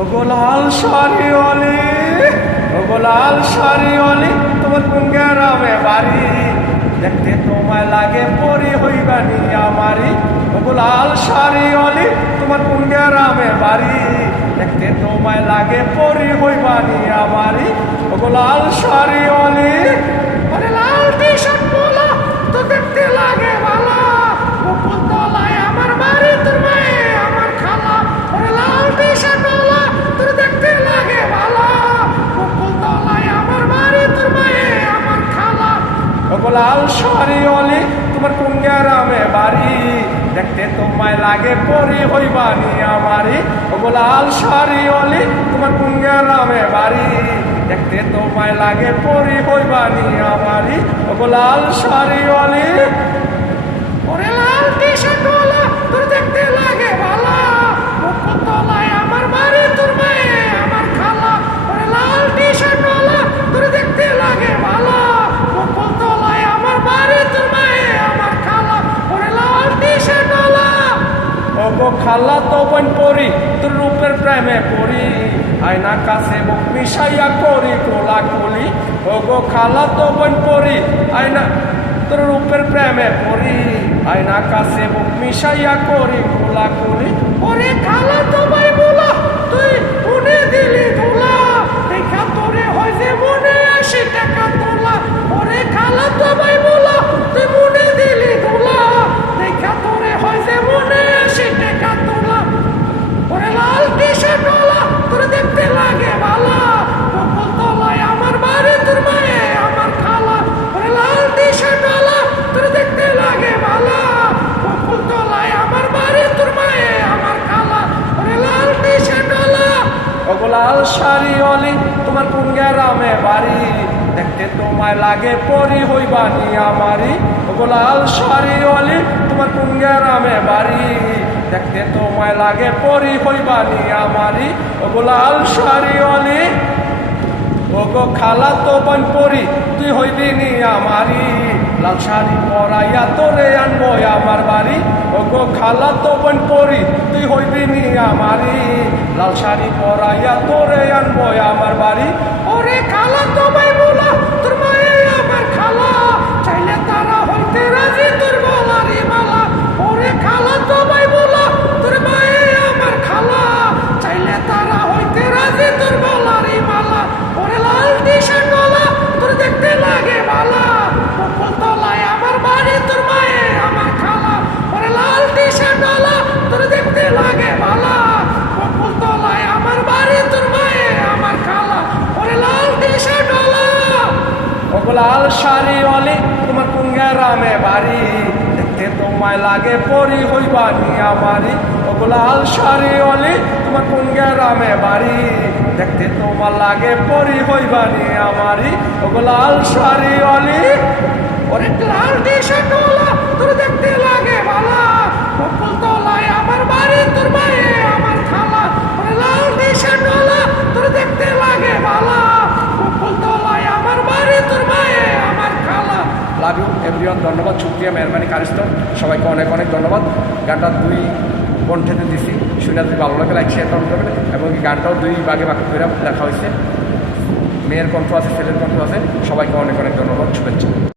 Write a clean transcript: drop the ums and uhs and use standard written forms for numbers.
ওগো লাল শাড়িওয়ালি, ওগো লাল শাড়িওয়ালি, তোমার কোন গ্রামে বাড়ি? দেখতে তোমায় লাগে পরি হইবানি আমারি। ওগো লাল শাড়িওয়ালি, তোমার কোন গ্রামে বাড়ি? দেখতে তোমায় লাগে পরি হইবানি আমারি। ওগো লাল শাড়িওয়ালি, আরে লাল টি শার্ট পরা তো দেখতে লাগে ভালো। বকুল তলায় আমার বাড়ি, তোর মায়ে আমার খালা। আরে লাল টি শার্ট পরা তোর দেখতে লাগে ভালো। বকুল তলায় আমার বাড়ি, তোর মায়ে আমার খালা। ওগো লাল শাড়িওয়ালি, তোমার কোন গ্রামে বাড়ি? দেখতে তোমায় লাগে পরি হইবানি আমারি। ওগো লাল শাড়িওয়ালি, তোমার কোন গ্রামে বাড়ি? দেখতে তোমায় লাগে পরি হইবানি আমারি। ওগো লাল শাড়িওয়ালি, ওরে লাল টি শার্ট ওয়ালা তোর দেখতে লাগে ভালো। বকুল তলায় আমার বাড়ি, তোর মায়ে আমার খালা। ওরে লাল টি শার্ট ওয়ালা তোর দেখতে লাগে ভালো। বকুল তলায় আমার বাড়ি, তোর মায়ে আমার খালা। ওরে লাল টি শার্ট ওয়ালা, ওগো খালা তো বোন পরি, তোর রূপের প্রেমে পড়ি। আয়না কাছে বুক মিশাইয়া করি কোলাকুলি। ওগো খালা তো বোন পরি, আয়না তোর রূপের প্রেমে পড়ি। আয়না কাছে বুক মিশাইয়া করি কোলাকুলি। ওরে খালা তো ভাই বলা, তুই মনে দিলি ধুলা। দেখা তোরে হয় যে মনে 80 টাকা তোলা। ওরে খালা তো ভাই বলা, তুই মনে দিলি ধুলা। দেখা তোরে হয় যে মনে 80 টাকা তোলা। ওরে লাল টি শার্ট ওয়ালা তোর দেখতে লাগে ভালো। বকুল তলায় আমার বাড়ি, তোর মায়ে আমার খালা। ওরে লাল টি শার্ট ওয়ালা তোর দেখতে লাগে ভালো। বকুল তলায় আমার বাড়ি, তোর মায়ে আমার খালা। ওরে লাল টি শার্ট ওয়ালা, ওগো লাল শাড়িওয়ালি, তোমার কোন গ্রামে বাড়ি? দেখতে তোমায় লাগে পরি হইবানি আমারি। ওগো লাল শাড়িওয়ালি, তোমার কোন গ্রামে বাড়ি? দেখতে তোমায় লাগে পরি হইবানি আমারি। ওগো লাল শাড়িওয়ালি, ওগো খালা তো বোন পরি, তুই হইবি নি আমারি। লাল শাড়ি পরাইয়া তোরে আনবো আমার বাড়ি। ওগো খালা তো বোন পরি, তুই হইবি নি আমারি। লাল শাড়ি পরাইয়া তোরে আনবো আমার বাড়ি। ওরে খালা তো ভাই বলা, তোর মায়ে আমার খালা। চাইলে তারা হইতে রাজি, তোর গলারি মালা। ওরে খালা তো ভাই বলা, তোর মায়ে আমার খালা। চাইলে তারা হইতে রাজি, তোর গলারি মালা। ওরে লাল টি শার্ট ওয়ালা তোর দেখতে লাগে ভালো। বকুল তলায় আমার বাড়ি, তোর মায়ে আমার খালা। ওরে লাল টি শার্ট ওয়ালা তোর দেখতে লাগে ভালো। বকুল তলায় আমার বাড়ি, তোর মায়ে আমার খালা। ওরে লাল টি শার্ট ওয়ালা, ওগো লাল শাড়িওয়ালি, তোমার কোন গ্রামে বাড়ি? দেখতে তোমায় লাগে পরি হইবানি আমারি। ওগো লাল শাড়িওয়ালি, তোমার কোন গ্রামে বাড়ি? দেখতে তোমার লাগে পরি হইবানি আমারি। ওগো লাল শাড়িওয়ালি, ওরে লাল টি শার্ট ওয়ালা তোর দেখতে লাগে ভালো। বকুল তলায় আমার বাড়ি, তোর মায়ে আমার খালা। ওরে লাল টি শার্ট ওয়ালা তোর দেখতে লাগে ভালো। বকুল তলায় আমার বাড়ি, তোর মায়ে আমার খালা। লাভ ইউ এভরিওয়ান, ধন্যবাদ, শুক্রিয়া, মেহরবানি, কারিস্তম। সবাইকে অনেক অনেক ধন্যবাদ। গানটা 2 কণ্ঠেতে দিছি, শুনে যদি ভালো লাগে লাইক শেয়ার করতে হবে। এবং এই গানটাও 2 ভাগে ভাগ করে লেখা হয়েছে। মেয়ের কণ্ঠ আছে, ছেলের কণ্ঠ আছে। সবাইকে অনেক অনেক ধন্যবাদ, শুভেচ্ছা।